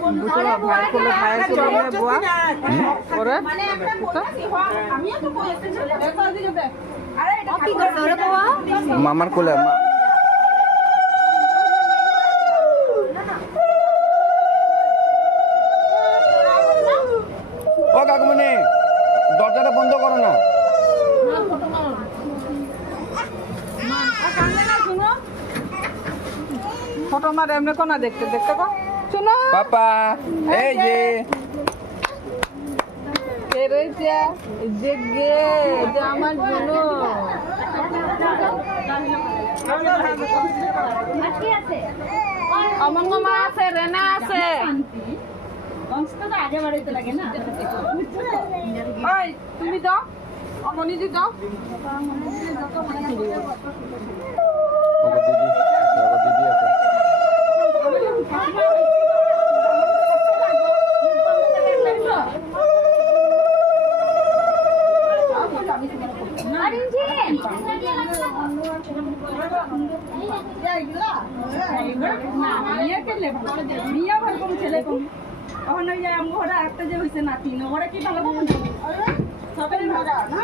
বুঝলো ভাই কোলে ভাইয়ের কোলে নিয়ে বুয়া করে মামার কোলে ও কাকুমনি দরজাটা বন্ধ করো না। ফটো মার এমনি কোনা দেখতে দেখতে কো শুনো পাপা এই যে এরে যা যে গে যে আমার জন্য আমার মামা আছে রেনা আছে আগে বাড়াইতে লাগে না ওই তুমি দাও অমনি দি দাও ওগো দিদি আছে। ছেলে ওখানে ওরা একটা যে হয়েছে নাতি ওরা কি ভালো সবাই ভালো না